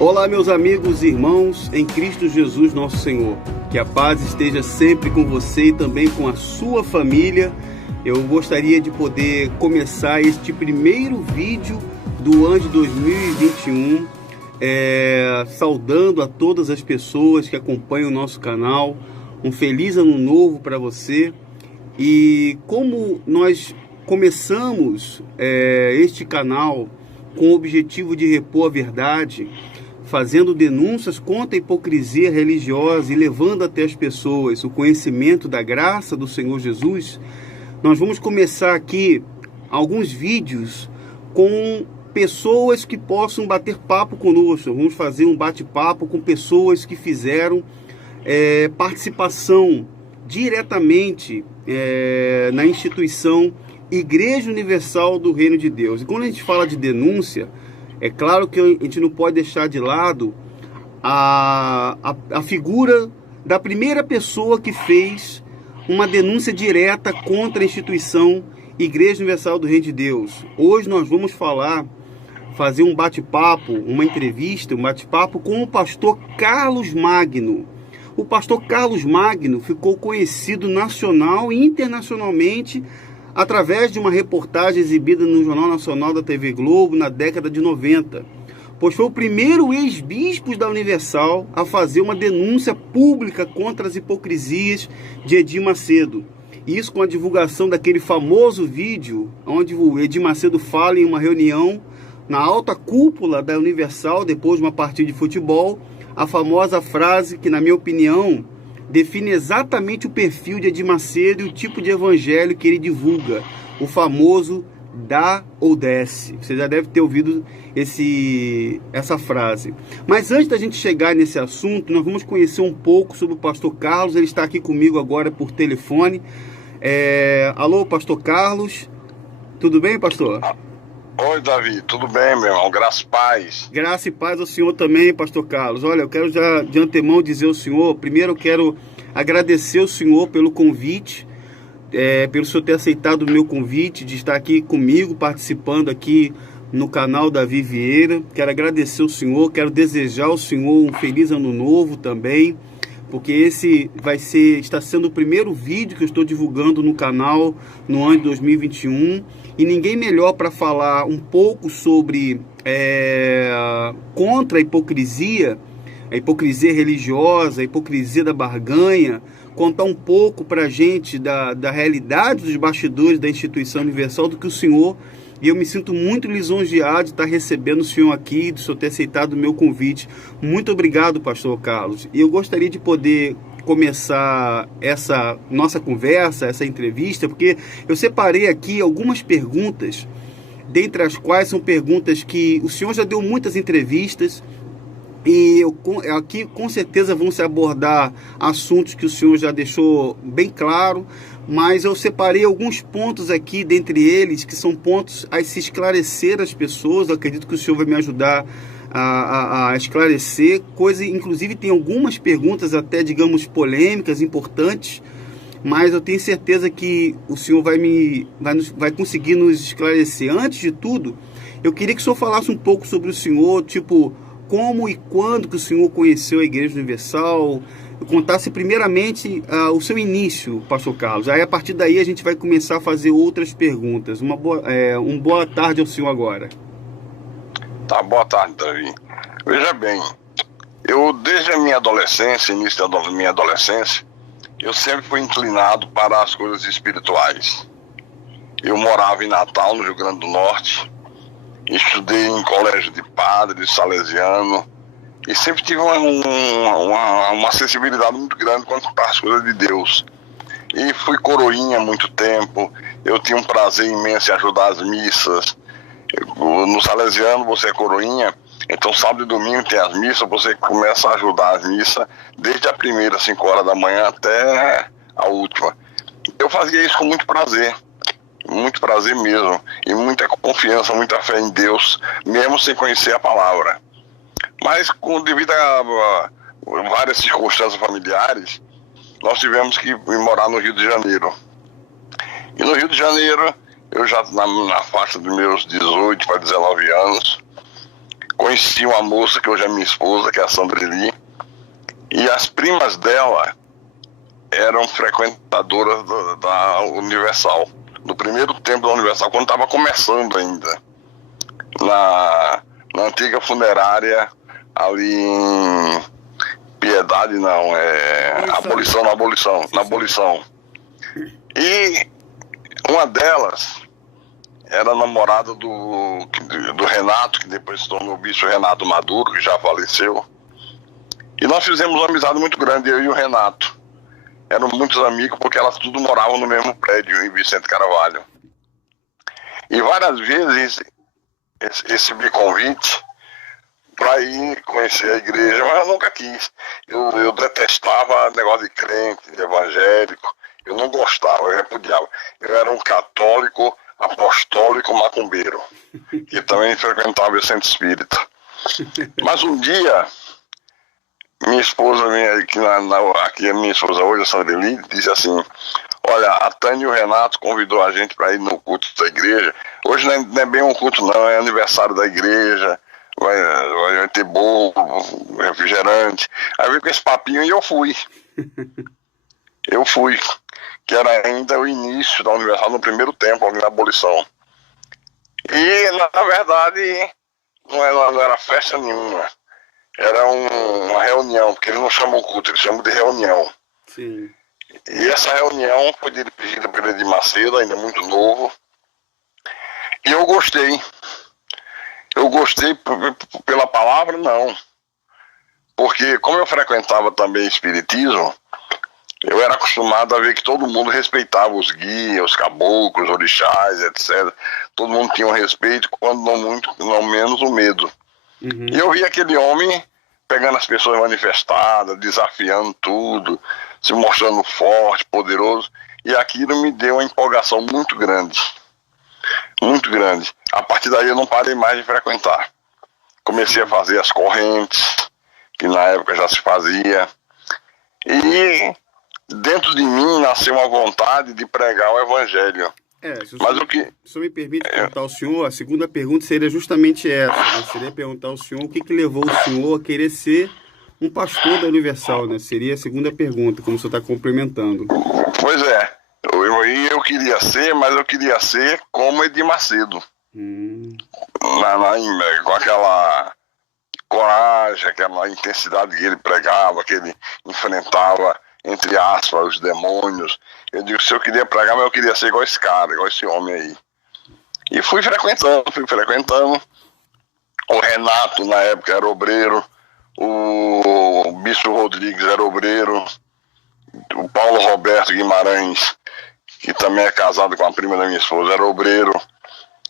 Olá, meus amigos e irmãos em Cristo Jesus, nosso Senhor. Que a paz esteja sempre com você e também com a sua família. Eu gostaria de poder começar este primeiro vídeo do ano de 2021, saudando a todas as pessoas que acompanham o nosso canal. Um feliz ano novo para você. E como nós começamos este canal com o objetivo de repor a verdade, fazendo denúncias contra a hipocrisia religiosa e levando até as pessoas o conhecimento da graça do Senhor Jesus, nós vamos começar aqui alguns vídeos com pessoas que possam bater papo conosco. Vamos fazer um bate-papo com pessoas que fizeram participação diretamente na instituição Igreja Universal do Reino de Deus. E quando a gente fala de denúncia, é claro que a gente não pode deixar de lado a figura da primeira pessoa que fez uma denúncia direta contra a instituição Igreja Universal do Reino de Deus. Hoje nós vamos fazer um bate-papo, uma entrevista, um bate-papo com o pastor Carlos Magno. O pastor Carlos Magno ficou conhecido nacional e internacionalmente através de uma reportagem exibida no Jornal Nacional da TV Globo na década de 90, pois foi o primeiro ex-bispo da Universal a fazer uma denúncia pública contra as hipocrisias de Edir Macedo. Isso com a divulgação daquele famoso vídeo onde o Edir Macedo fala em uma reunião na alta cúpula da Universal depois de uma partida de futebol, a famosa frase que, na minha opinião, define exatamente o perfil de Edir Macedo e o tipo de evangelho que ele divulga, o famoso dá ou desce. Você já deve ter ouvido essa frase. Mas antes da gente chegar nesse assunto, nós vamos conhecer um pouco sobre o pastor Carlos. Ele está aqui comigo agora por telefone. Alô, pastor Carlos. Tudo bem, pastor? Oi, Davi, tudo bem, meu irmão? Graça e paz. Graça e paz ao senhor também, pastor Carlos. Olha, eu quero já de antemão dizer ao senhor, primeiro eu quero agradecer ao senhor pelo convite, pelo senhor ter aceitado o meu convite de estar aqui comigo, participando aqui no canal Davi Vieira. Quero agradecer ao senhor, quero desejar ao senhor um feliz ano novo também, porque esse está sendo o primeiro vídeo que eu estou divulgando no canal no ano de 2021, e ninguém melhor para falar um pouco sobre contra a hipocrisia religiosa, a hipocrisia da barganha, contar um pouco para a gente da realidade dos bastidores da instituição universal do que o senhor. E eu me sinto muito lisonjeado de estar recebendo o senhor aqui, de o senhor ter aceitado o meu convite. Muito obrigado, pastor Carlos. E eu gostaria de poder começar essa nossa conversa, essa entrevista, porque eu separei aqui algumas perguntas, dentre as quais são perguntas que o senhor já deu muitas entrevistas, e aqui com certeza vão se abordar assuntos que o senhor já deixou bem claro, mas eu separei alguns pontos aqui, dentre eles, que são pontos a se esclarecer às pessoas. Eu acredito que o senhor vai me ajudar a esclarecer coisas. Inclusive tem algumas perguntas até, digamos, polêmicas, importantes, mas eu tenho certeza que o senhor vai conseguir nos esclarecer. Antes de tudo, eu queria que o senhor falasse um pouco sobre o senhor, tipo, como e quando que o senhor conheceu a Igreja Universal, contasse primeiramente o seu início, pastor Carlos. Aí a partir daí a gente vai começar a fazer outras perguntas. Uma boa tarde ao senhor agora. Tá, boa tarde, Davi. Veja bem, eu desde a minha adolescência, início da minha adolescência, eu sempre fui inclinado para as coisas espirituais. Eu morava em Natal, no Rio Grande do Norte, estudei em colégio de padres, salesiano, e sempre tive uma sensibilidade muito grande quanto às coisas de Deus. E fui coroinha há muito tempo, eu tinha um prazer imenso em ajudar as missas. No salesiano você é coroinha, então sábado e domingo tem as missas, você começa a ajudar as missas desde a primeira, 5 horas da manhã, até a última. Eu fazia isso com muito prazer mesmo, e muita confiança, muita fé em Deus, mesmo sem conhecer a palavra. Mas devido a várias circunstâncias familiares, nós tivemos que ir morar no Rio de Janeiro. E no Rio de Janeiro, eu já na faixa dos meus 18 para 19 anos, conheci uma moça que hoje é minha esposa, que é a Sandreli, e as primas dela eram frequentadoras da Universal, no primeiro tempo da Universal, quando estava começando ainda, na antiga funerária, ali em Piedade, não, na Abolição. E uma delas era namorada do Renato, que depois se tornou o bispo Renato Maduro, que já faleceu. E nós fizemos uma amizade muito grande, eu e o Renato. Eram muitos amigos, porque elas tudo moravam no mesmo prédio, em Vicente Carvalho. E várias vezes recebi convite para ir conhecer a igreja, mas eu nunca quis. Eu detestava negócio de crente, de evangélico. Eu não gostava, eu repudiava. Eu era um católico apostólico macumbeiro, que também frequentava o centro espírita. Mas um dia, minha esposa, aqui a minha esposa hoje, a Sandreli, disse assim: olha, a Tânia e o Renato convidou a gente para ir no culto da igreja. Hoje não é bem um culto não, é aniversário da igreja, vai ter bolo, refrigerante. Aí veio com esse papinho e eu fui. Eu fui, que era ainda o início da Universal, no primeiro tempo, ali na Abolição. E, na verdade, não era festa nenhuma. Era uma reunião, porque eles não chamam culto, eles chamam de reunião. Sim. E essa reunião foi dirigida pelo Edir Macedo, ainda muito novo. E eu gostei. Eu gostei pela palavra, não. Porque como eu frequentava também espiritismo, eu era acostumado a ver que todo mundo respeitava os guias, os caboclos, os orixás, etc. Todo mundo tinha um respeito, quando não menos o medo. Uhum. E eu vi aquele homem pegando as pessoas manifestadas, desafiando tudo, se mostrando forte, poderoso. E aquilo me deu uma empolgação muito grande. Muito grande. A partir daí eu não parei mais de frequentar. Comecei a fazer as correntes, que na época já se fazia. E dentro de mim nasceu uma vontade de pregar o evangelho. Mas o que... Se me permite perguntar ao senhor, a segunda pergunta seria justamente essa. Né? Seria perguntar ao senhor o que levou o senhor a querer ser um pastor da Universal, né? Seria a segunda pergunta, como o senhor está complementando. Pois é. Eu queria ser, mas eu queria ser como Edir Macedo. Com aquela coragem, aquela intensidade que ele pregava, que ele enfrentava, entre aspas, os demônios. Eu digo, se eu queria pregar, mas eu queria ser igual esse cara, igual esse homem aí. E fui frequentando. O Renato, na época, era obreiro. O Bispo Rodrigues era obreiro. O Paulo Roberto Guimarães, que também é casado com a prima da minha esposa, era obreiro.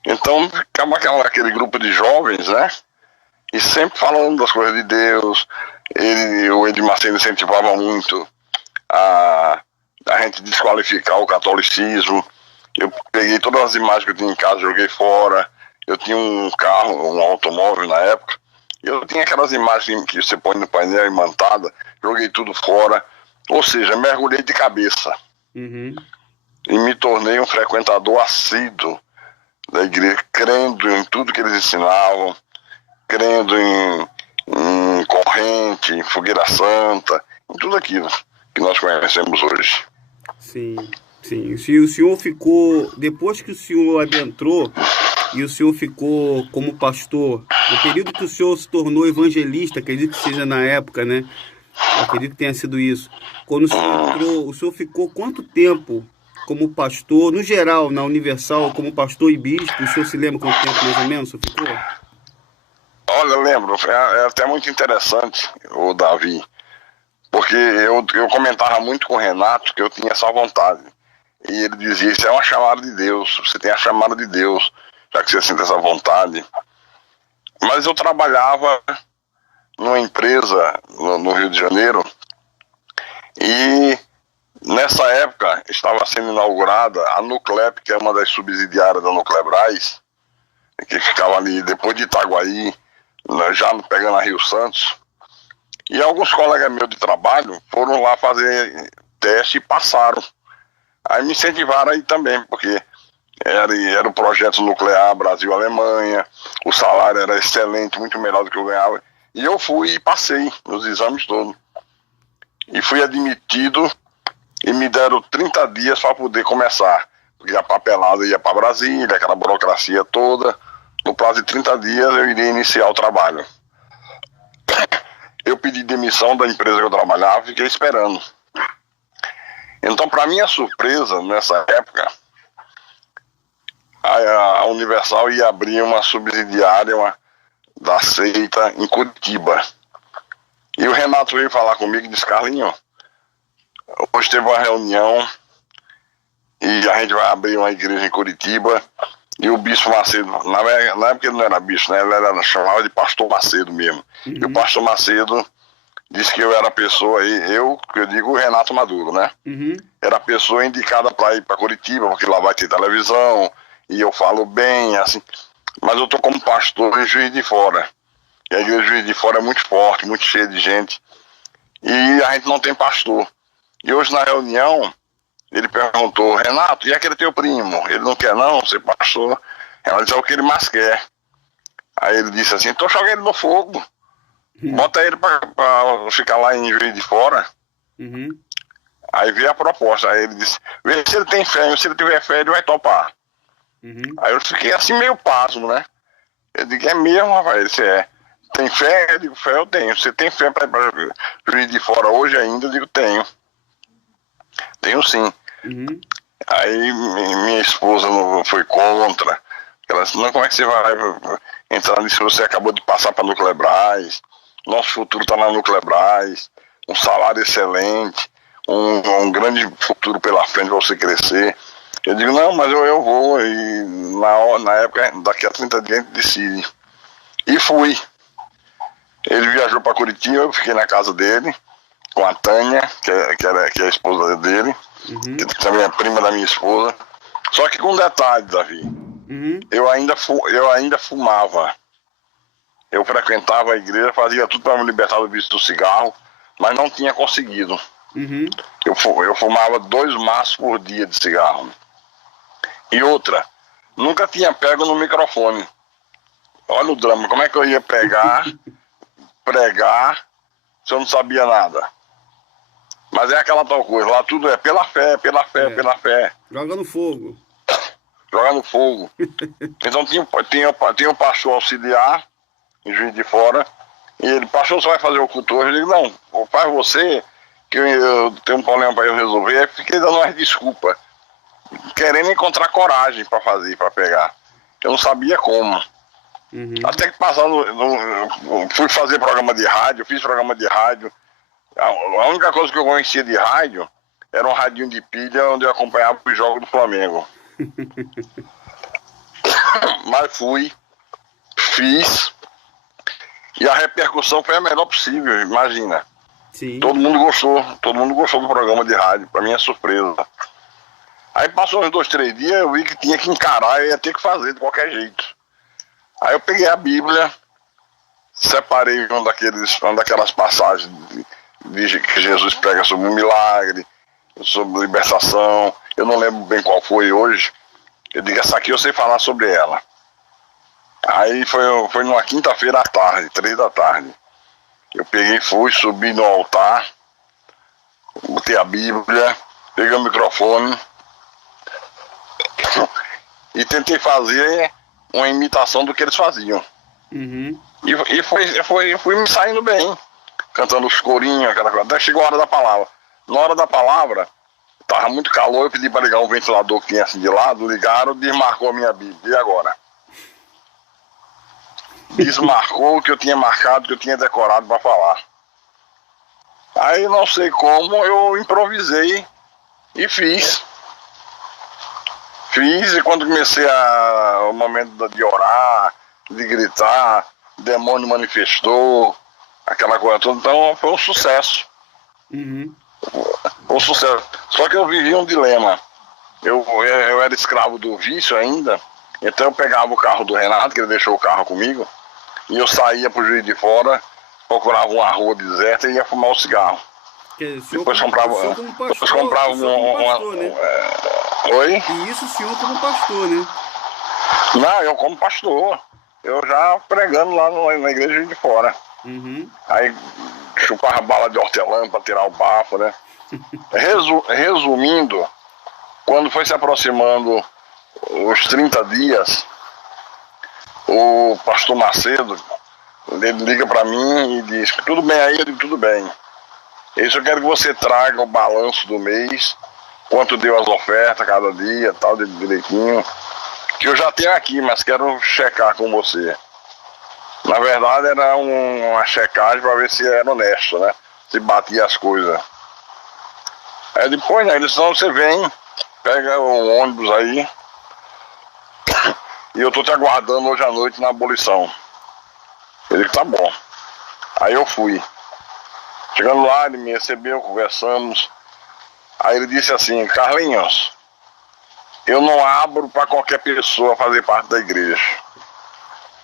Então, ficava aquele grupo de jovens, né? E sempre falando das coisas de Deus. O Edir Macedo incentivava muito a gente desqualificar o catolicismo. Eu peguei todas as imagens que eu tinha em casa, joguei fora. Eu tinha um carro, um automóvel na época, e eu tinha aquelas imagens que você põe no painel imantada, joguei tudo fora. Ou seja, mergulhei de cabeça. Uhum. E me tornei um frequentador assíduo da igreja, crendo em tudo que eles ensinavam, crendo em corrente, em fogueira santa, em tudo aquilo que nós conhecemos hoje. Sim, sim. E o senhor ficou, depois que o senhor adentrou e o senhor ficou como pastor, no período que o senhor se tornou evangelista, acredito que seja na época, né? Acredito que tenha sido isso. Quando o senhor entrou, o senhor ficou quanto tempo como pastor, no geral, na Universal, como pastor e bispo? O senhor se lembra quanto tempo mais ou menos o senhor ficou? Olha, eu lembro. É até muito interessante, o Davi, porque eu comentava muito com o Renato que eu tinha essa vontade. E ele dizia, isso é uma chamada de Deus, você tem a chamada de Deus, já que você sente essa vontade. Mas eu trabalhava numa empresa no Rio de Janeiro, e nessa época estava sendo inaugurada a Nuclep, que é uma das subsidiárias da Nuclebras, que ficava ali depois de Itaguaí, já pegando a Rio Santos. E alguns colegas meus de trabalho foram lá fazer teste e passaram. Aí me incentivaram aí também, porque Era o projeto nuclear Brasil-Alemanha, o salário era excelente, muito melhor do que eu ganhava. E eu fui e passei nos exames todos. E fui admitido e me deram 30 dias para poder começar. Porque a papelada ia para Brasília, aquela burocracia toda. No prazo de 30 dias eu iria iniciar o trabalho. Eu pedi demissão da empresa que eu trabalhava e fiquei esperando. Então, para minha surpresa, nessa época, a Universal ia abrir uma subsidiária da seita em Curitiba. E o Renato veio falar comigo e disse: Carlinho, hoje teve uma reunião e a gente vai abrir uma igreja em Curitiba. E o Bispo Macedo, na época ele não era bispo, né? Ele era chamado de Pastor Macedo mesmo. Uhum. E o Pastor Macedo disse que eu era a pessoa, eu digo o Renato Maduro, né? Uhum. Era a pessoa indicada para ir para Curitiba, porque lá vai ter televisão, e eu falo bem, assim. Mas eu tô como pastor em Juiz de Fora. E a igreja de Juiz de Fora é muito forte, muito cheia de gente. E a gente não tem pastor. E hoje na reunião, ele perguntou: Renato, e aquele teu primo? Ele não quer não ser pastor? Ela disse: é o que ele mais quer. Aí ele disse assim: então joga ele no fogo. Bota ele pra ficar lá em Juiz de Fora. Uhum. Aí veio a proposta. Aí ele disse: vê se ele tem fé. Se ele tiver fé, ele vai topar. Uhum. Aí eu fiquei assim meio pasmo, né? Eu digo: é mesmo, rapaz? Ele disse: é. Tem fé? Eu digo: fé eu tenho. Você tem fé pra ir pra Juiz de Fora hoje ainda? Eu digo: tenho. Tenho sim. Uhum. Aí minha esposa não foi contra. Ela disse: não, como é que você vai entrar nisso? Você acabou de passar para a Nuclebras, nosso futuro está na Nuclebras, um salário excelente, um grande futuro pela frente para você crescer. Eu digo: não, mas eu vou, e na época, daqui a 30 dias a gente decide. E fui. Ele viajou para Curitiba, eu fiquei na casa dele com a Tânia, que é a esposa dele, uhum. Que também é prima da minha esposa. Só que com um detalhe, Davi, uhum. eu ainda fumava. Eu frequentava a igreja, fazia tudo para me libertar do vício do cigarro, mas não tinha conseguido. Uhum. Eu fumava 2 maços por dia de cigarro. E outra, nunca tinha pego no microfone. Olha o drama, como é que eu ia pregar se eu não sabia nada? Mas é aquela tal coisa, lá tudo é pela fé, pela fé, pela fé. Joga no fogo. Joga no fogo. Então tinha um pastor auxiliar em Juiz de Fora, e ele: pastor, você vai fazer o culto hoje? Eu digo: não, faz você, que eu tenho um problema para eu resolver. Aí fiquei dando umas desculpas, querendo encontrar coragem para fazer, para pegar. Eu não sabia como. Uhum. Até que passando, fui fazer programa de rádio, fiz programa de rádio. A única coisa que eu conhecia de rádio era um radinho de pilha onde eu acompanhava os jogos do Flamengo. Mas fui, fiz, e a repercussão foi a melhor possível, imagina. Sim. Todo mundo gostou do programa de rádio, pra minha surpresa. Aí passou uns 2, 3 dias, eu vi que tinha que encarar, eu ia ter que fazer de qualquer jeito. Aí eu peguei a Bíblia, separei uma daquelas passagens que Jesus prega sobre o milagre, sobre libertação. Eu não lembro bem qual foi hoje. Eu digo: essa aqui eu sei falar sobre ela. Aí foi numa quinta-feira à tarde, 3 da tarde. Eu peguei, subi no altar, botei a Bíblia, peguei o microfone e tentei fazer uma imitação do que eles faziam. Uhum. E fui me saindo bem, cantando os corinhos, aquela coisa. Até chegou a hora da palavra. Na hora da palavra, tava muito calor, eu pedi para ligar um ventilador que tinha assim de lado, ligaram, desmarcou a minha Bíblia. E agora? Desmarcou o que eu tinha marcado, que eu tinha decorado para falar. Aí não sei como, eu improvisei e fiz. E quando comecei o momento de orar, de gritar, o demônio manifestou, aquela coisa toda. Então foi um sucesso. Uhum. Foi um sucesso. Só que eu vivi um dilema. Eu era escravo do vício ainda, então eu pegava o carro do Renato, que ele deixou o carro comigo, e eu saía pro Juiz de Fora, procurava uma rua deserta e ia fumar o cigarro. Depois comprava, o senhor como pastor, depois comprava o senhor como pastor, né? Oi? E isso o senhor como pastor, né? Não, eu como pastor. Eu já pregando lá na igreja de fora. Uhum. Aí chupava bala de hortelã para tirar o bafo, né? Resumindo, quando foi se aproximando os 30 dias, o pastor Macedo, ele liga para mim e diz: tudo bem aí? Eu digo: tudo bem. Isso eu quero que você traga o balanço do mês, quanto deu as ofertas cada dia, tal, direitinho, que eu já tenho aqui, mas quero checar com você. Na verdade era uma checagem para ver se era honesto, né? Se batia as coisas. Aí depois, né, eles não, você vem, pega o ônibus aí, e eu tô te aguardando hoje à noite na abolição. Ele disse: tá bom. Aí eu fui. Chegando lá, ele me recebeu, conversamos. Aí ele disse assim: Carlinhos, eu não abro para qualquer pessoa fazer parte da igreja.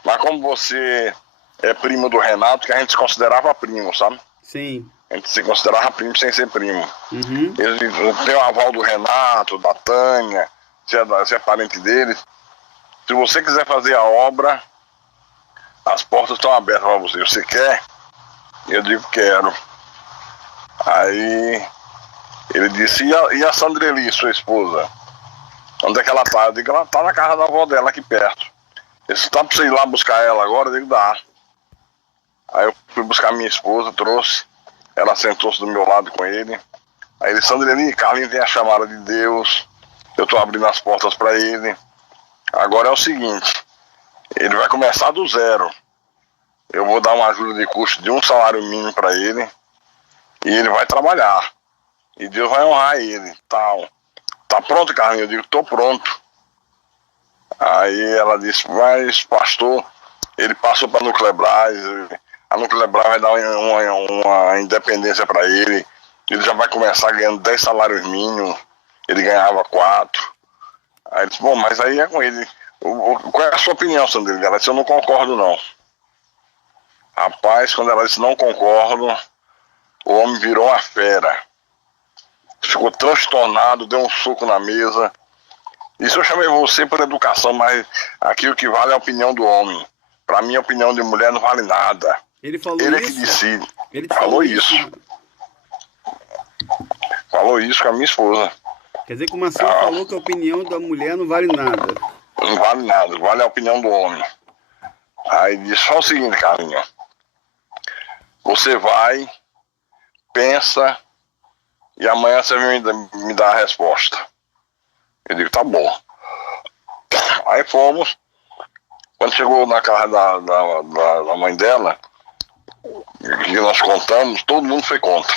Mas como você é primo do Renato, que a gente se considerava primo, sabe? Sim. A gente se considerava primo sem ser primo. Uhum. Ele tem o aval do Renato, da Tânia, se é parente dele. Se você quiser fazer a obra, as portas estão abertas para você. Você quer? Eu digo: quero. Aí ele disse: e a Sandreli, sua esposa? Onde é que ela tá? Eu digo: ela tá na casa da avó dela aqui perto. Ele disse: tá pra você ir lá buscar ela agora? Eu digo: dá. Aí eu fui buscar minha esposa, trouxe. Ela sentou-se do meu lado com ele. Aí ele: Sandreli, Carlinhos tem a chamada de Deus. Eu tô abrindo as portas para ele. Agora é o seguinte: ele vai começar do zero. Eu vou dar uma ajuda de custo de um salário mínimo para ele. E ele vai trabalhar. E Deus vai honrar ele. Tal. Tá pronto, Carlinhos? Eu digo: tô pronto. Aí ela disse: mas pastor, ele passou para a Nuclebras. A Nuclebras vai dar uma independência para ele. Ele já vai começar ganhando 10 salários mínimos. Ele ganhava 4. Aí ele disse: bom, mas aí é com ele. Qual é a sua opinião, Sandrine? Ela disse: eu não concordo não. Rapaz, quando ela disse não concordo, o homem virou uma fera. Ficou transtornado, deu um soco na mesa. Isso eu chamei você por educação, mas aqui o que vale é a opinião do homem. Para mim, a opinião de mulher não vale nada. Ele falou Ele isso? É que decide. Ele falou isso. Falou isso com a minha esposa. Quer dizer que o Marcelo falou que a opinião da mulher não vale nada. Não vale nada, vale a opinião do homem. Aí disse: só o seguinte, Carlinhos. Você vai, pensa, e amanhã você me dá a resposta. Eu digo: tá bom. Aí fomos. Quando chegou na casa da mãe dela, que nós contamos, todo mundo foi contra.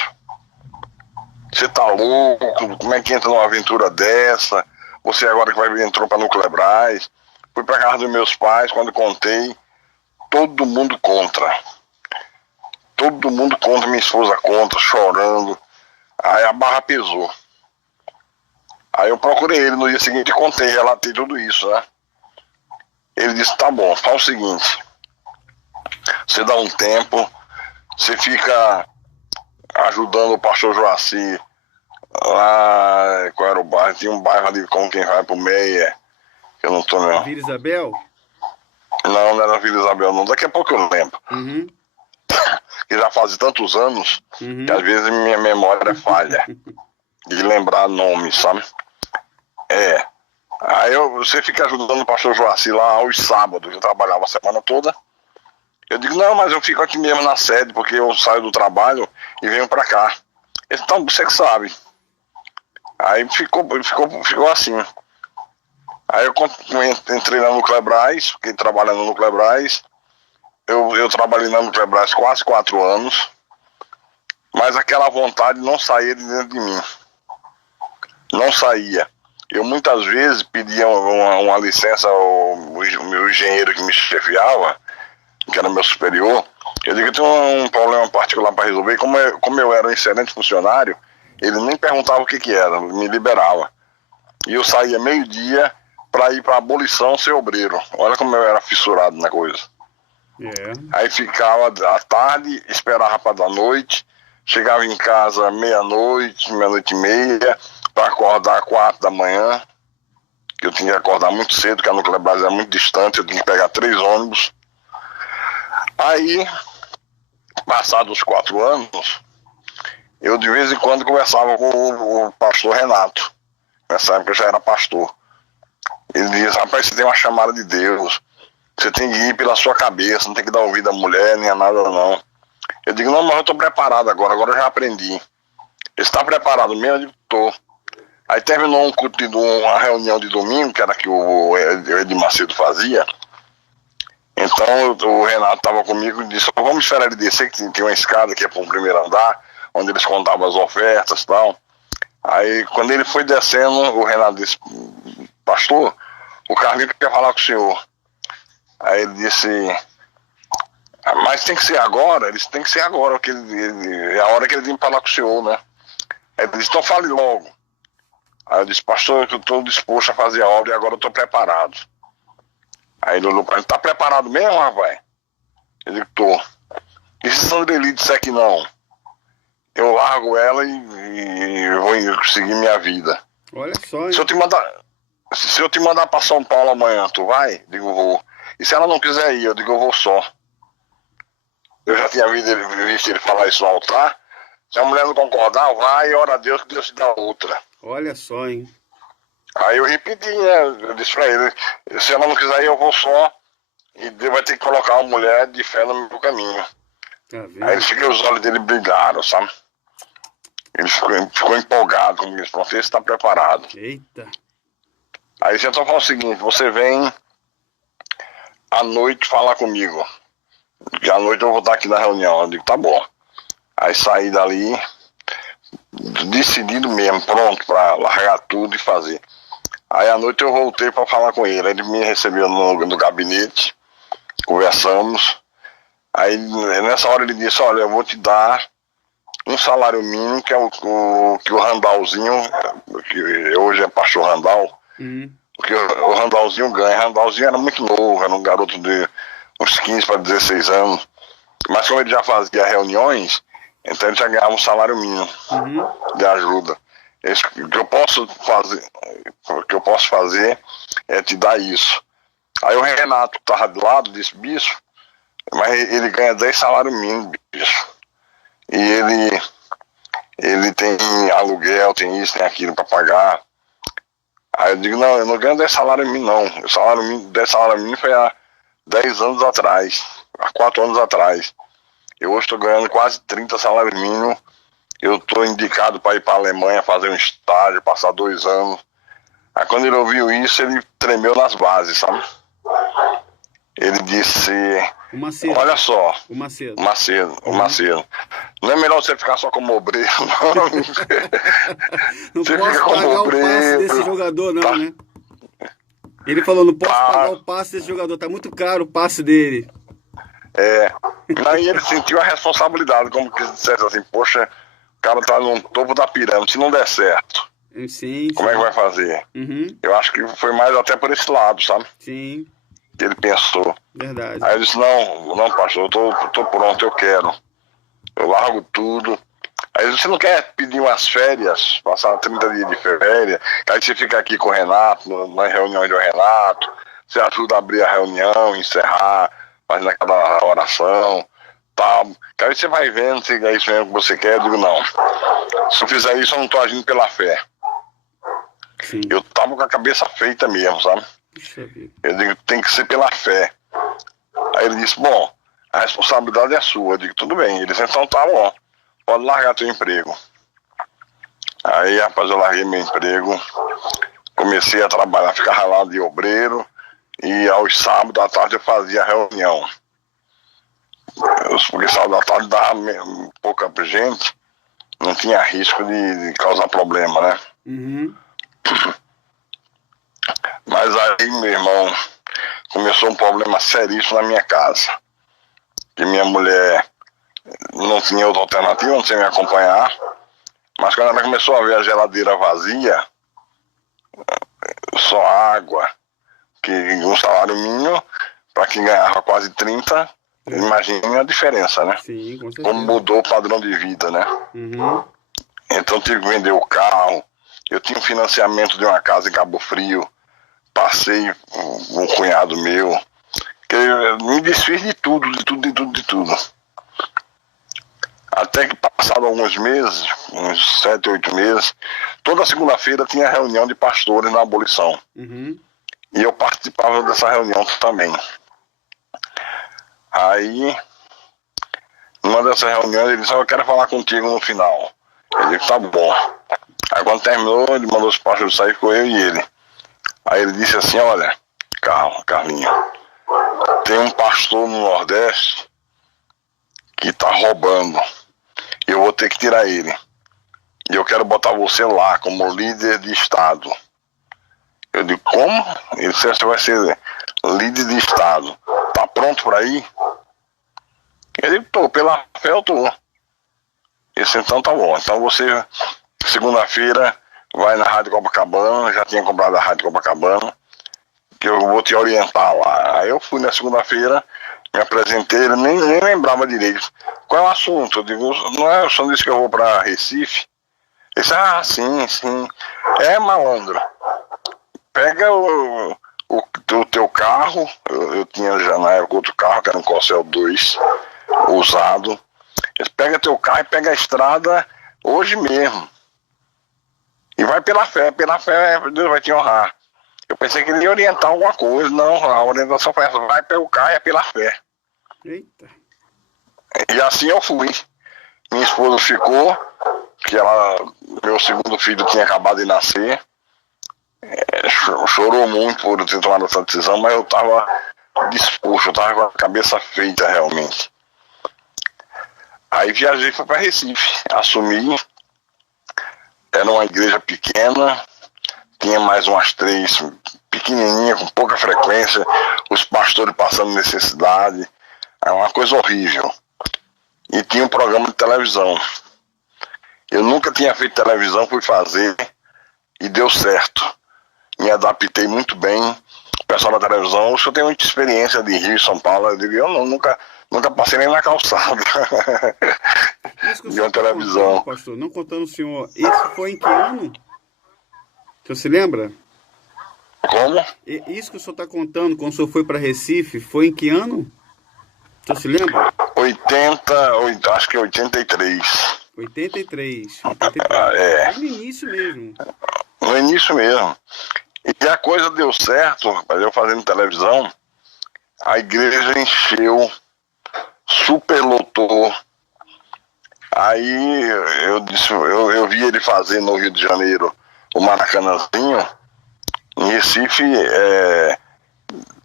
Você tá louco? Como é que entra numa aventura dessa? Você agora que entrou para Nuclebras. Fui para casa dos meus pais, quando contei, todo mundo contra. Todo mundo contra, minha esposa contra, chorando. Aí a barra pesou. Aí eu procurei ele no dia seguinte e contei, relatei tudo isso, né? Ele disse: tá bom, faz o seguinte. Você dá um tempo, você fica ajudando o pastor Joaci lá, qual era o bairro? Tinha um bairro ali com quem vai pro Meia, que eu não tô não. Vila Isabel? Não era Vila Isabel não, daqui a pouco eu lembro. Uhum. Que já faz tantos anos, que às vezes minha memória falha de lembrar nomes, sabe? Aí você fica ajudando o pastor Joaci lá aos sábados, eu trabalhava a semana toda. Eu digo: não, mas eu fico aqui mesmo na sede, porque eu saio do trabalho e venho pra cá. Ele: então, você que sabe. Aí ficou assim. Aí eu entrei na Nuclebras, fiquei trabalhando na Nuclebras. Eu trabalhei na Nuclebras quase 4 anos, mas aquela vontade não saía de dentro de mim. Não saía. Eu muitas vezes pedia uma licença ao meu engenheiro que me chefiava, que era meu superior. Eu digo que eu tenho um problema particular para resolver. Como eu era um excelente funcionário, ele nem perguntava o que era, me liberava. E eu saía meio-dia para ir para a abolição ser obreiro. Olha como eu era fissurado na coisa. Aí ficava à tarde, esperava para da noite, chegava em casa meia-noite, meia-noite e meia, para acordar 4 da manhã, que eu tinha que acordar muito cedo, porque a Núcleo Brás é muito distante, eu tinha que pegar 3 ônibus. Aí, passados os 4 anos, eu de vez em quando conversava com o pastor Renato. Nessa época eu já era pastor. Ele diz: rapaz, você tem uma chamada de Deus, você tem que ir pela sua cabeça, não tem que dar ouvido à mulher, nem a nada não. Eu digo: não, mas eu estou preparado agora eu já aprendi. Ele está preparado mesmo? Eu digo: estou. Aí terminou uma reunião de domingo, que era que o Edir Macedo fazia. Então o Renato estava comigo e disse: vamos esperar ele descer, que tem uma escada que é para o primeiro andar, onde eles contavam as ofertas e tal. Aí quando ele foi descendo, o Renato disse: pastor, o Carlinhos quer falar com o senhor. Aí ele disse: mas tem que ser agora? Ele disse: tem que ser agora, porque é a hora que ele vem falar com o senhor, né? Aí ele disse: então fale logo. Aí eu disse: pastor, eu estou disposto a fazer a obra e agora eu estou preparado. Aí ele olhou para mim: tá preparado mesmo, rapaz? Eu digo: tô. E se Sandreli disser que não? Eu largo ela e vou seguir minha vida. Olha só, hein? Se eu te mandar para São Paulo amanhã, tu vai? Eu digo: vou. E se ela não quiser ir? Eu digo: eu vou só. Eu já tinha visto ele falar isso no altar. Se a mulher não concordar, vai e ora a Deus que Deus te dá outra. Olha só, hein? Aí eu repeti, né? Eu disse pra ele: se ela não quiser ir, eu vou só. E Deus vai ter que colocar uma mulher de fé no meu caminho. Tá vendo? Aí os olhos dele brilharam, sabe? Ele ficou empolgado comigo. Ele falou: você está preparado. Eita. Aí você então fala o seguinte: você vem à noite falar comigo, que à noite eu vou estar aqui na reunião. Eu digo: tá bom. Aí saí dali, decidido mesmo, pronto para largar tudo e fazer. Aí à noite eu voltei para falar com ele. Ele me recebeu no gabinete, conversamos. Aí nessa hora ele disse: olha, eu vou te dar um salário mínimo, que é que o Randalzinho, que hoje é pastor Randal, que o Randalzinho ganha. O Randalzinho era muito novo, era um garoto de uns 15 para 16 anos. Mas como ele já fazia reuniões, então ele já ganhava um salário mínimo de ajuda. O que eu posso fazer é te dar isso. Aí o Renato, que estava do lado, disse: bicho, mas ele ganha 10 salários mínimos, bicho. E ele tem aluguel, tem isso, tem aquilo para pagar. Aí eu digo: não, eu não ganho 10 salários mínimos, não. O salário mínimo, 10 salários mínimos foi há 10 anos atrás, há 4 anos atrás. Eu hoje estou ganhando quase 30 salários mínimos. Eu estou indicado para ir para a Alemanha fazer um estágio, passar 2 anos. Aí quando ele ouviu isso, ele tremeu nas bases, sabe? Ele disse: O Macedo. olha só, O Macedo. O Macedo. Não é melhor você ficar só como obreiro, não. Não você posso fica como pagar obreiro, o passe desse jogador, não, tá, né? Ele falou: não posso tá. pagar o passe desse jogador, tá muito caro o passe dele. Aí ele sentiu a responsabilidade, como que dissesse assim: poxa, o cara tá no topo da pirâmide, se não der certo, Sim, como é que vai fazer? Uhum. Eu acho que foi mais até por esse lado, sabe? Sim, Que ele pensou. verdade. Aí eu disse: não, pastor, eu tô pronto, eu quero. Eu largo tudo. Aí você não quer pedir umas férias, passar 30 dias de férias, aí você fica aqui com o Renato, nas reuniões do Renato, você ajuda a abrir a reunião, encerrar, fazendo aquela oração, tal. Aí você vai vendo se é isso mesmo que você quer. Eu digo: não, se eu fizer isso eu não estou agindo pela fé. Sim. Eu tava com a cabeça feita mesmo, sabe? Puxa vida. Eu digo: tem que ser pela fé. Aí ele disse: bom, a responsabilidade é sua. Eu digo: tudo bem. Ele disse: então tá bom, pode largar teu emprego. Aí, rapaz, eu larguei meu emprego, comecei a trabalhar, ficava lá de obreiro, e aos sábados à tarde eu fazia reunião. Porque sábado à tarde dava pouca gente, não tinha risco de causar problema, né? Uhum. Mas aí, meu irmão, começou um problema seríssimo na minha casa. Que minha mulher não tinha outra alternativa, não sei me acompanhar. Mas quando ela começou a ver a geladeira vazia, só água, que um salário mínimo, para quem ganhava quase 30, Imagine a diferença, né? Sim, com certeza. Como mudou o padrão de vida, né? Uhum. Então tive que vender o carro. Eu tinha um financiamento de uma casa em Cabo Frio. Passei um cunhado meu. Que eu me desfiz de tudo, de tudo, de tudo, de tudo. Até que passaram alguns meses, uns 7, 8 meses, toda segunda-feira tinha reunião de pastores na abolição. Uhum. E eu participava dessa reunião também. Aí, numa dessas reuniões, ele disse: eu quero falar contigo no final. Ele disse: tá bom. Aí quando terminou, ele mandou os pastores sair, ficou eu e ele. Aí ele disse assim: olha, Carlinho, tem um pastor no Nordeste que tá roubando. Eu vou ter que tirar ele. E eu quero botar você lá como líder de Estado. Eu digo: como? Ele disse: você vai ser líder de Estado. Tá pronto para ir? Eu digo: tô, pela fé eu tô. Ele disse: então tá bom. Então você, segunda-feira, vai na Rádio Copacabana. Já tinha comprado a Rádio Copacabana, que eu vou te orientar lá. Aí eu fui na segunda-feira, me apresentei, ele nem lembrava direito. Qual é o assunto? Eu digo: não é, o senhor disse que eu vou para Recife? Ele disse: ah, sim, sim. É, malandro. Pega o teu carro. Eu tinha já na época outro carro, que era um Corcel 2, usado. Ele disse: pega teu carro e pega a estrada hoje mesmo. E vai pela fé Deus vai te honrar. Eu pensei que ele ia orientar alguma coisa. Não, a orientação foi essa: vai pelo carro e é pela fé. Eita. E assim eu fui. Minha esposa ficou, que meu segundo filho tinha acabado de nascer. Chorou muito por ter tomado essa decisão, mas eu estava disposto, eu estava com a cabeça feita realmente. Aí viajei, fui para Recife, assumi. Era uma igreja pequena, tinha mais umas 3 pequenininhas, com pouca frequência, os pastores passando necessidade, é uma coisa horrível. E tinha um programa de televisão. Eu nunca tinha feito televisão, fui fazer e deu certo. Me adaptei muito bem. O pessoal da televisão: o senhor tem muita experiência de Rio e São Paulo? Eu digo: eu não, nunca passei nem na calçada de uma televisão. Contando, pastor, não contando o senhor, isso foi em que ano? O senhor se lembra? Como? Isso que o senhor está contando, quando o senhor foi para Recife, foi em que ano? O senhor se lembra? 80, acho que é 83. 83. É. No início mesmo. No início mesmo. E a coisa deu certo, rapaz, eu fazendo televisão, a igreja encheu, superlotou. Aí eu vi ele fazer no Rio de Janeiro o Maracanãzinho. Em Recife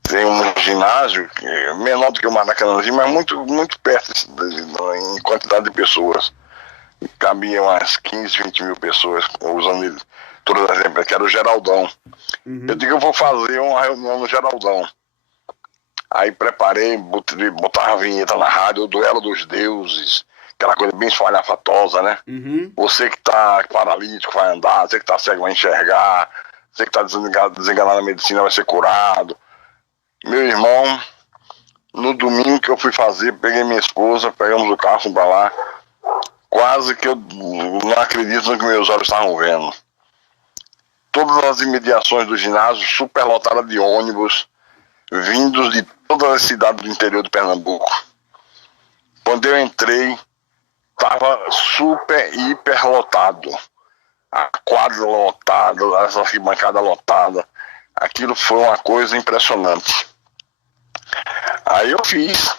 tem um ginásio menor do que o Maracanãzinho, mas muito, muito perto em quantidade de pessoas. Cabia umas 15, 20 mil pessoas usando ele, todas as empresas, que era o Geraldão. Uhum. Eu digo: eu vou fazer uma reunião no Geraldão. Aí preparei, botava a vinheta na rádio, o Duelo dos Deuses, aquela coisa bem espalhafatosa, né? Uhum. Você que tá paralítico vai andar, você que tá cego vai enxergar, você que tá desenganado na medicina vai ser curado. Meu irmão, no domingo que eu fui fazer, peguei minha esposa, pegamos o carro, fomos pra lá. Quase que eu não acredito no que meus olhos estavam vendo. Todas as imediações do ginásio superlotadas de ônibus, vindos de todas as cidades do interior de Pernambuco. Quando eu entrei, estava super, hiper lotado. A quadra lotada, essa arquibancada lotada. Aquilo foi uma coisa impressionante. Aí eu fiz,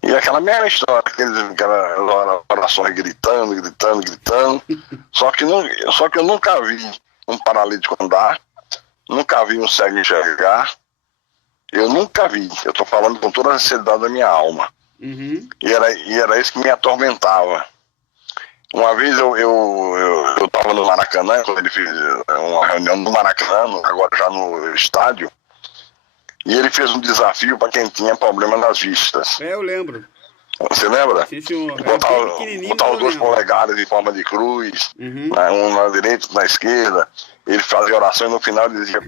e aquela mesma história, aquelas orações gritando. Só que eu nunca vi um paralítico andar, nunca vi um cego enxergar. Eu nunca vi. Eu estou falando com toda a sinceridade da minha alma. Uhum. E era isso que me atormentava. Uma vez eu estava no Maracanã, quando ele fez uma reunião no Maracanã, agora já no estádio, e ele fez um desafio para quem tinha problema nas vistas. Eu lembro. Você lembra? Sim, senhor. Botava os 2 polegares em forma de cruz, Uhum. Um na direita, outro na esquerda. Ele fazia oração e no final ele dizia: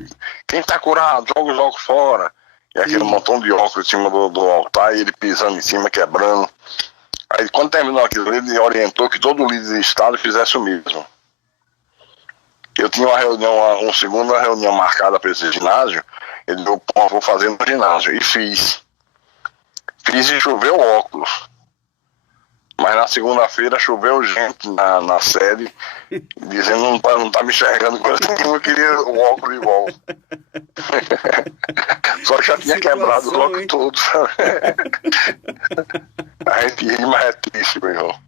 quem está curado, joga os jogos fora. E aquele Sim. montão de óculos em cima do altar, e ele pisando em cima, quebrando. Aí quando terminou aquilo, ele orientou que todo líder de Estado fizesse o mesmo. Eu tinha uma reunião, uma segunda reunião marcada para esse ginásio. Ele disse, pô, vou fazer no ginásio. E fiz. Fiz e choveu óculos. Mas na segunda-feira choveu gente na sede, dizendo não tá me enxergando coisa nenhuma, eu queria o óculos de volta. Só que já tinha quebrado o bloco todo, sabe? A gente ri, mas é triste, meu irmão.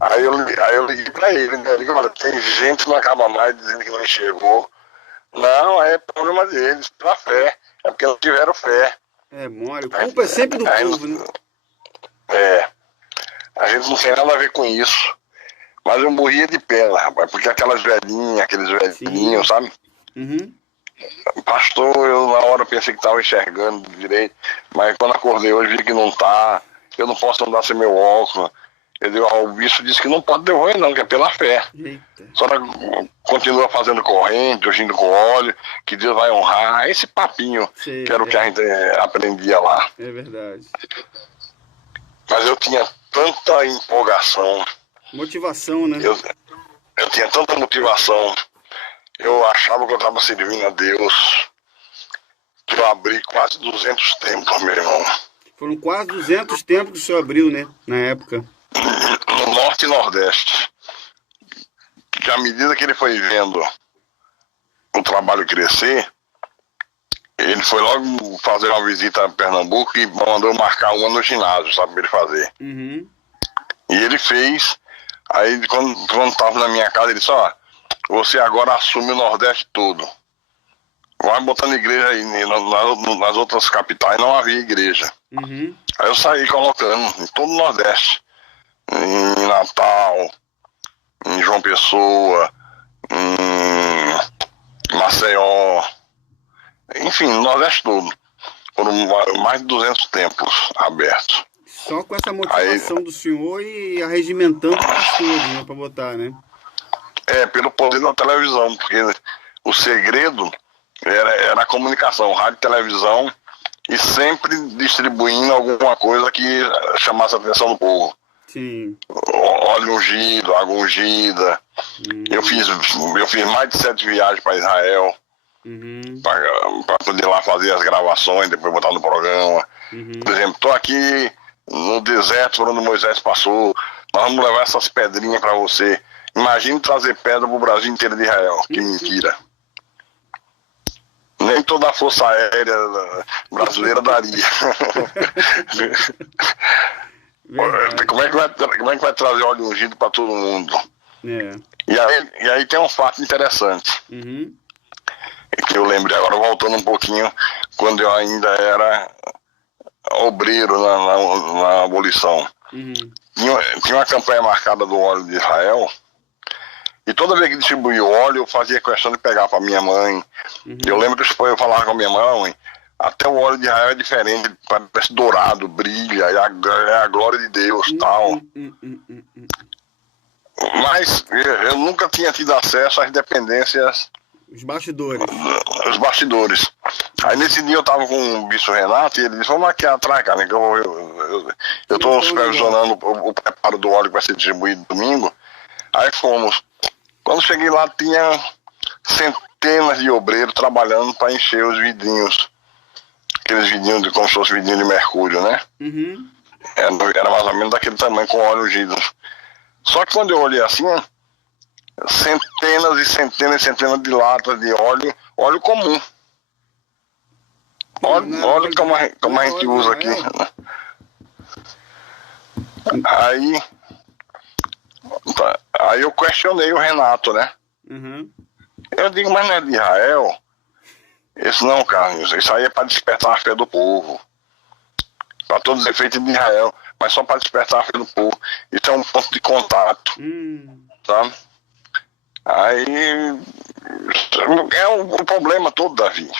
Aí eu liguei pra ele, né? Eu digo, olha, tem gente que não acaba mais dizendo que não enxergou. Não, é problema deles, pela fé. É porque não tiveram fé. É mole. A culpa é sempre do povo, né? A gente não tem nada a ver com isso. Mas eu morria de pena, rapaz, porque aquelas velhinhas, aqueles velhinhos, sabe? Uhum. Pastor, eu na hora pensei que estava enxergando direito, mas quando acordei hoje vi que não tá. Eu não posso andar sem meu óculos. O bispo disse que não pode devolver não, que é pela fé. Eita. Só continua fazendo corrente, ungindo com óleo, que Deus vai honrar. Esse papinho, Sei, que era o que a gente aprendia lá. É verdade. Mas eu tinha tanta empolgação. Motivação, né? Eu tinha tanta motivação. Eu achava que eu estava servindo a Deus. Que eu abri quase 200 templos, meu irmão. Foram quase 200 templos que o senhor abriu, né? Na época. No Norte e Nordeste. Que à medida que ele foi vendo o trabalho crescer, ele foi logo fazer uma visita a Pernambuco e mandou marcar uma no ginásio, sabe, pra ele fazer. Uhum. E ele fez. Aí quando estava na minha casa, ele disse, ó, você agora assume o Nordeste todo. Vai botando igreja aí, nas outras capitais não havia igreja. Uhum. Aí eu saí colocando em todo o Nordeste. Em Natal, em João Pessoa, em Maceió, enfim, no Nordeste todo. Foram mais de 200 templos abertos. Só com essa motivação do senhor e arregimentando pastores, né? Pra botar, né? Pelo poder da televisão, porque o segredo era a comunicação, rádio e televisão, e sempre distribuindo alguma coisa que chamasse a atenção do povo. Sim. Óleo ungido, água ungida. Eu fiz mais de 7 viagens para Israel. Uhum. Para poder lá fazer as gravações, depois botar no programa. Uhum. Por exemplo, estou aqui no deserto por onde Moisés passou. Nós vamos levar essas pedrinhas para você. Imagine trazer pedra para o Brasil inteiro de Israel. Que mentira. Nem toda a força aérea brasileira daria. Como é que vai trazer óleo ungido para todo mundo? E aí tem um fato interessante. Uhum. Que eu lembrei agora, voltando um pouquinho, quando eu ainda era obreiro na abolição. Uhum. Tinha uma campanha marcada do óleo de Israel, e toda vez que distribuía o óleo, eu fazia questão de pegar para minha mãe. Uhum. Eu lembro que eu falava com a minha mãe, até o óleo de Israel é diferente, parece dourado, brilha, é a glória de Deus e tal. Mas eu nunca tinha tido acesso às dependências. Os bastidores. Os bastidores. Aí nesse dia eu tava com o bispo Renato e ele disse, vamos aqui atrás, cara, que eu tô supervisionando o preparo do óleo que vai ser distribuído domingo. Aí fomos. Quando cheguei lá tinha centenas de obreiros trabalhando para encher os vidrinhos. Aqueles vidrinhos como se fosse vidrinho de mercúrio, né? Uhum. Era mais ou menos daquele tamanho com óleo ungido. Só que quando eu olhei assim, centenas e centenas e centenas de latas de óleo comum. Óleo como a gente usa aqui. Aí eu questionei o Renato, né? Uhum. Eu digo, mas não é de Israel? Esse não, Carlos, isso aí é para despertar a fé do povo. Para todos os efeitos de Israel, mas só para despertar a fé do povo. Isso é um ponto de contato. Tá? Aí é o problema todo, Davi.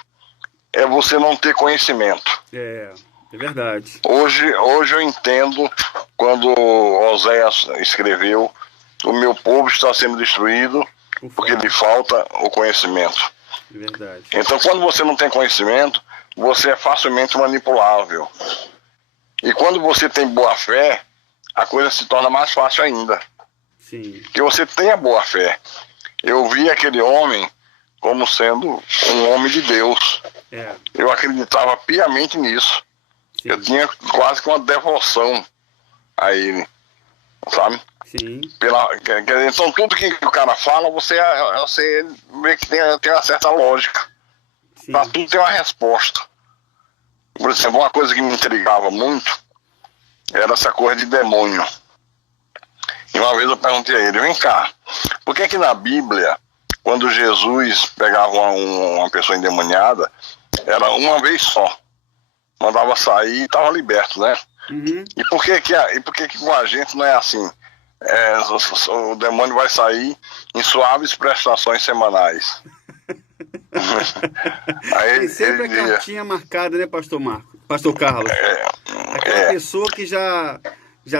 É você não ter conhecimento. É verdade. Hoje eu entendo quando Oséias escreveu: o meu povo está sendo destruído porque lhe falta o conhecimento. É verdade. Então, quando você não tem conhecimento, você é facilmente manipulável. E quando você tem boa fé, a coisa se torna mais fácil ainda. Sim. Porque você tem a boa fé. Eu vi aquele homem como sendo um homem de Deus. Eu acreditava piamente nisso. Sim. Eu tinha quase que uma devoção a ele, sabe? Sim. Então tudo que o cara fala, você vê que tem uma certa lógica. Para tudo tem uma resposta. Por exemplo, uma coisa que me intrigava muito era essa coisa de demônio. E uma vez eu perguntei a ele, vem cá, por que na Bíblia, quando Jesus pegava uma pessoa endemoniada, era uma vez só? Mandava sair e estava liberto, né? Uhum. E por que com a gente não é assim? O demônio vai sair em suaves prestações semanais. Aí, tem sempre a cartinha marcada, né, Pastor Carlos? Aquela pessoa que já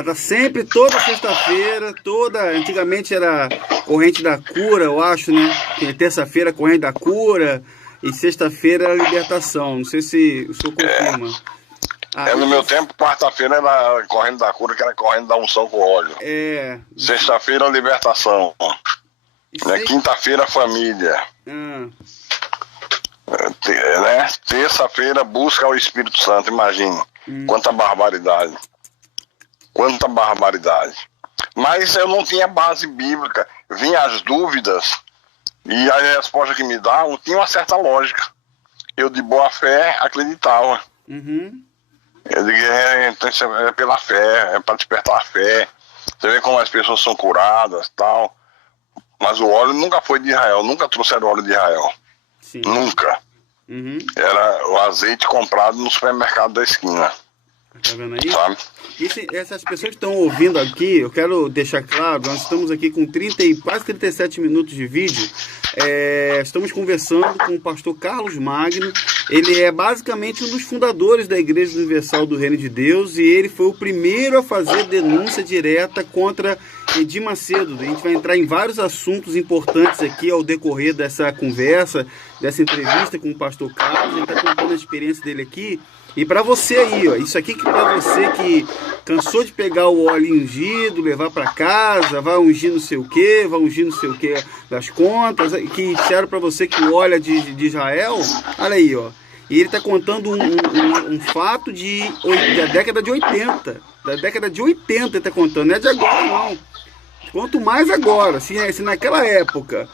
tá sempre, toda sexta-feira, antigamente era corrente da cura, eu acho, né? Terça-feira corrente da cura e sexta-feira era libertação. Não sei se o senhor confirma. No meu tempo, quarta-feira era corrente da cura, que era corrente da unção com óleo. Sexta-feira, libertação. Quinta-feira, família. Terça-feira, busca o Espírito Santo. Imagine. Quanta barbaridade. Quanta barbaridade. Mas eu não tinha base bíblica. Vinha as dúvidas e a resposta que me davam tinha uma certa lógica. Eu, de boa fé, acreditava. Uhum. Eu digo, então isso é pela fé, é para despertar a fé. Você vê como as pessoas são curadas e tal. Mas o óleo nunca foi de Israel, nunca trouxeram óleo de Israel. Sim. Nunca. Uhum. Era o azeite comprado no supermercado da esquina. Tá vendo aí? Sabe? Essas pessoas que estão ouvindo aqui, eu quero deixar claro, nós estamos aqui com quase 37 minutos de vídeo. Estamos conversando com o pastor Carlos Magno. Ele é basicamente um dos fundadores da Igreja Universal do Reino de Deus e ele foi o primeiro a fazer denúncia direta contra Edir Macedo. A gente vai entrar em vários assuntos importantes aqui ao decorrer dessa conversa, dessa entrevista com o pastor Carlos. Ele está contando a experiência dele aqui. E para você aí, ó, isso aqui que para você que cansou de pegar o óleo ungido, levar para casa, vai ungir não sei o que, vai ungir não sei o que das contas, que disseram para você que o óleo é de Israel, olha aí, ó. E ele está contando um fato da década de 80. Da década de 80 ele está contando, não é de agora não. Quanto mais agora, se naquela época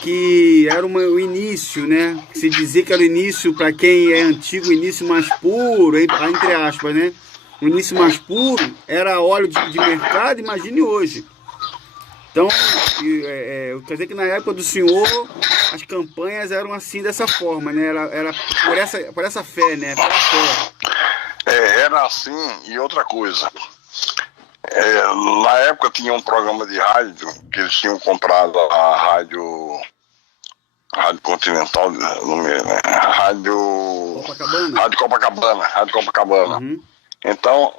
que era o início, né? Se dizia que era o início, para quem é antigo, o início mais puro, entre aspas, né? O início mais puro era óleo de mercado, imagine hoje. Então, quer dizer que na época do senhor, as campanhas eram assim, dessa forma, né? Era por essa fé, né? Pela fé. Era assim, e outra coisa. Na época tinha um programa de rádio, que eles tinham comprado a Rádio Continental, né? Rádio Copacabana. Uhum. Então,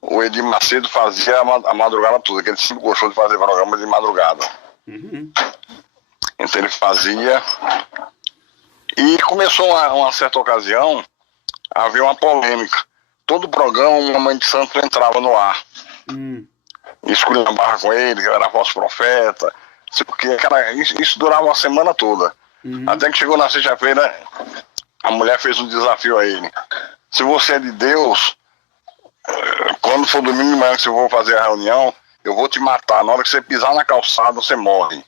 o Edir Macedo fazia a madrugada toda, que ele sempre gostou de fazer programa de madrugada. Uhum. Então ele fazia, e começou uma certa ocasião a haver uma polêmica. Todo programa, uma mãe de santo entrava no ar. Esculhambava com ele, que era falso profeta, porque isso durava uma semana toda. Até que chegou na sexta-feira, a mulher fez um desafio a ele. Se você é de Deus, quando for domingo de manhã que você for fazer a reunião, eu vou te matar. Na hora que você pisar na calçada, você morre.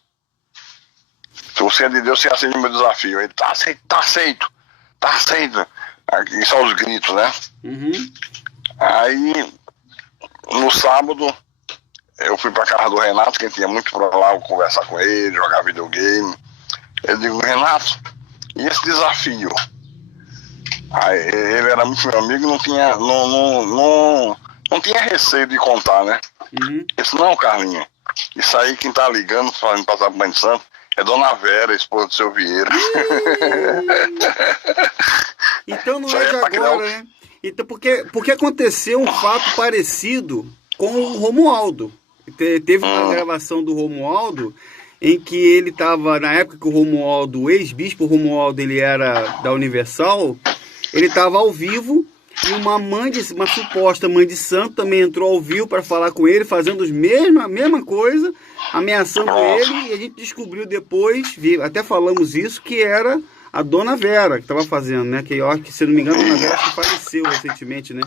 Se você é de Deus, você aceita o meu desafio. Ele, tá aceito. Aqui são os gritos, né? Uhum. Aí, no sábado, eu fui pra casa do Renato, que tinha muito pra lá, eu conversar com ele, jogar videogame. Eu digo, Renato, e esse desafio? Aí, ele era muito meu amigo, não tinha receio de contar, né? Uhum. Ele disse, não, Carlinhos, isso aí quem tá ligando, fazendo passar pro Banho de Santo, é Dona Vera, esposa do seu Vieira. Então não é de agora, né? Então, porque aconteceu um fato parecido com o Romualdo. Teve uma gravação do Romualdo em que ele estava, na época que o Romualdo, o ex-bispo Romualdo, ele era da Universal, Ele estava ao vivo e uma suposta mãe de santo também entrou ao vivo para falar com ele, fazendo a mesma coisa, ameaçando ele, e a gente descobriu depois, até falamos isso, que era a Dona Vera que estava fazendo, né? Que eu acho que, se não me engano, a Dona Vera que faleceu recentemente, né?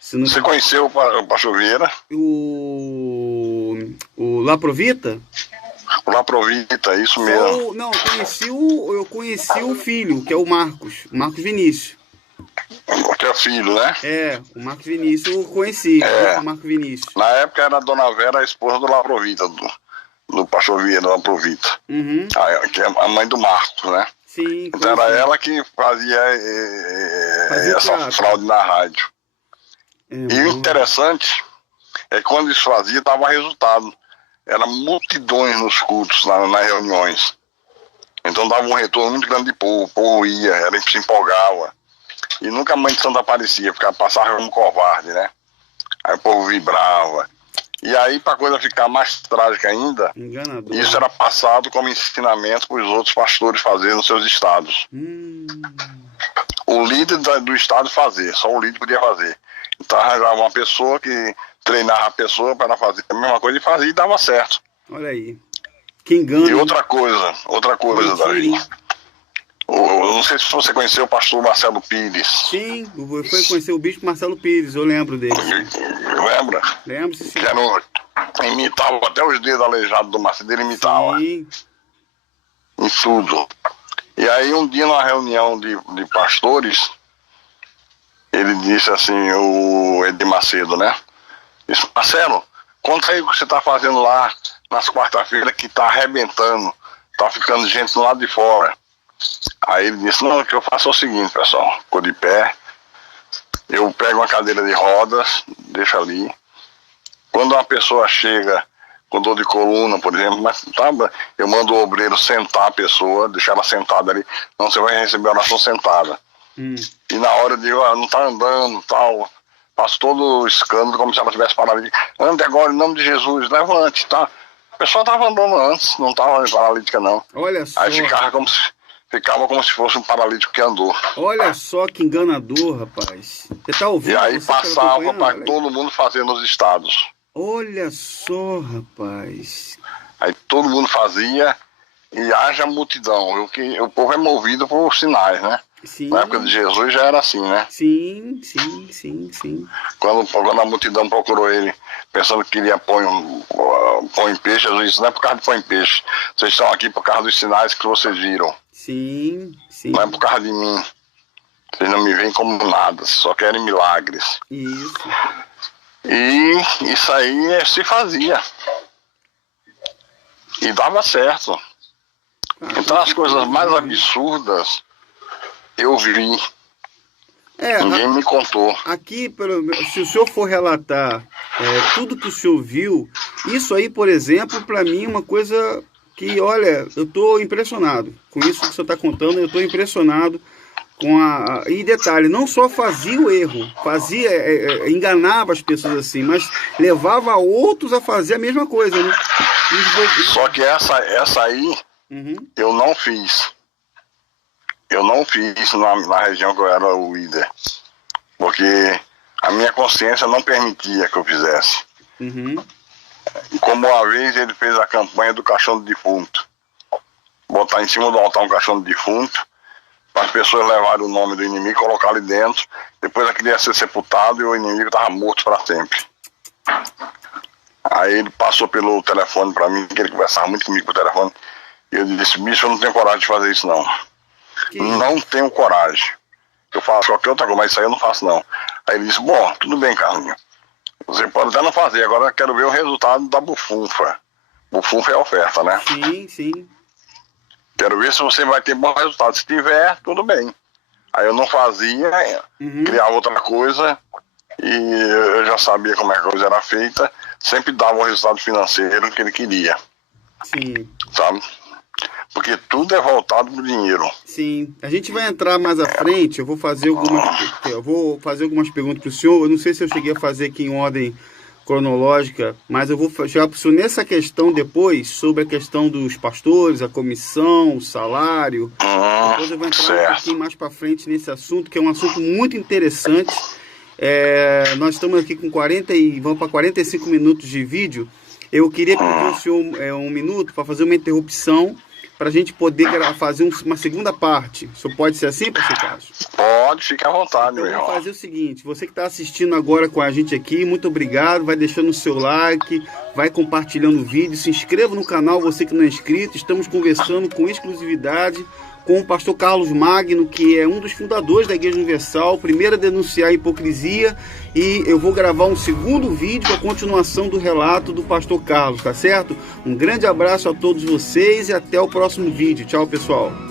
Você conheceu o pastor Vieira? O Laprovita? O Laprovita, isso mesmo. Não, eu conheci o filho, que é o Marcos Vinícius. Que é filho, né? É, o Marcos Vinícius eu conheci, o Marcos Vinícius. Na época era a Dona Vera, a esposa do Laprovita, do pastor Vieira, do Laprovita. Uhum. Que é a mãe do Marcos, né? Sim. Então era ela que fazia essa fraude na rádio. E o interessante é que quando isso fazia, dava resultado. Era multidões nos cultos, nas reuniões. Então dava um retorno muito grande de povo. O povo ia, se empolgava. E nunca a mãe de santo aparecia, passava como covarde, né? Aí o povo vibrava. E aí, para a coisa ficar mais trágica ainda, enganador, isso era passado como ensinamento para os outros pastores fazerem nos seus estados. O líder do estado fazer, só o líder podia fazer. Então arranjava uma pessoa que treinava a pessoa para fazer a mesma coisa e fazia e dava certo. Olha aí. Que engano. E outra coisa, Davi. Eu não sei se você conheceu o pastor Marcelo Pires. Sim, eu fui conhecer o bispo Marcelo Pires, eu lembro dele. Lembra? Lembro, sim. Que imitava até os dedos aleijados do Marcelo, ele imitava. Sim. Em tudo. E aí um dia numa reunião de pastores, ele disse assim, o Edir Macedo, né? Disse: Marcelo, conta aí o que você tá fazendo lá nas quarta-feiras que tá arrebentando, tá ficando gente do lado de fora. Aí ele disse: não, o que eu faço é o seguinte, pessoal, ficou de pé, eu pego uma cadeira de rodas, deixo ali. Quando uma pessoa chega com dor de coluna, por exemplo, eu mando o obreiro sentar a pessoa, deixar ela sentada ali, não, você vai receber a oração sentada. E na hora eu digo: não tá andando, tal, faço todo o escândalo como se ela tivesse paralítica. Ande agora em nome de Jesus, levante, tá? A pessoa tava andando antes, não tava paralítica não. Olha só. Aí ficava como se fosse um paralítico que andou. Olha só que enganador, rapaz. Você tá ouvindo? E aí passava para todo mundo fazer nos estados. Olha só, rapaz. Aí todo mundo fazia e haja multidão. O povo é movido por sinais, né? Sim. Na época de Jesus já era assim, né? Sim. Quando a multidão procurou ele, pensando que queria pôr em peixe, Jesus disse: não é por causa de pôr em peixe. Vocês estão aqui por causa dos sinais que vocês viram. Sim. Não é por causa de mim. Vocês não me veem como nada, só querem milagres. Isso. E isso aí se fazia. E dava certo. Então as coisas mais absurdas eu vi. Ninguém me contou. Aqui, se o senhor for relatar tudo que o senhor viu, isso aí, por exemplo, para mim é uma coisa que, olha, eu estou impressionado com isso que o senhor está contando, eu estou impressionado com E detalhe, não só fazia o erro, enganava as pessoas assim, mas levava outros a fazer a mesma coisa, né? Só que essa aí, eu não fiz. Eu não fiz na região que eu era o líder, porque a minha consciência não permitia que eu fizesse. Como uma vez ele fez a campanha do caixão do defunto, botar em cima do altar um caixão do defunto, para as pessoas levarem o nome do inimigo, colocar ali dentro, depois aquele ia ser sepultado e o inimigo estava morto para sempre. Aí ele passou pelo telefone para mim, que ele conversava muito comigo por telefone, e eu disse: bicho, eu não tenho coragem de fazer isso não. Não tenho coragem. Eu faço qualquer outra coisa, mas isso aí eu não faço não. Aí ele disse: bom, tudo bem, Carlinhos, você pode até não fazer, agora eu quero ver o resultado da bufunfa. Bufunfa é a oferta, né? Sim. Quero ver se você vai ter bom resultado. Se tiver, tudo bem. Aí eu não fazia, criava outra coisa, e eu já sabia como é que a coisa era feita, sempre dava o resultado financeiro que ele queria. Sim. Sabe? Porque tudo é voltado pro dinheiro. Sim. A gente vai entrar mais à frente, eu vou fazer algumas perguntas para o senhor. Eu não sei se eu cheguei a fazer aqui em ordem cronológica, mas eu vou chegar para o senhor nessa questão depois, sobre a questão dos pastores, a comissão, o salário. Depois eu vou entrar um pouquinho mais para frente nesse assunto, que é um assunto muito interessante. Nós estamos aqui com vamos para 45 minutos de vídeo. Eu queria pedir ao senhor um minuto para fazer uma interrupção, para a gente poder fazer uma segunda parte. Isso pode ser assim, pastor Carlos? Pode, fique à vontade, meu irmão. Vamos fazer o seguinte, você que está assistindo agora com a gente aqui, muito obrigado, vai deixando o seu like, vai compartilhando o vídeo, se inscreva no canal, você que não é inscrito. Estamos conversando com exclusividade com o pastor Carlos Magno, que é um dos fundadores da Igreja Universal, primeiro a denunciar a hipocrisia, e eu vou gravar um segundo vídeo com a continuação do relato do pastor Carlos, tá certo? Um grande abraço a todos vocês e até o próximo vídeo. Tchau, pessoal.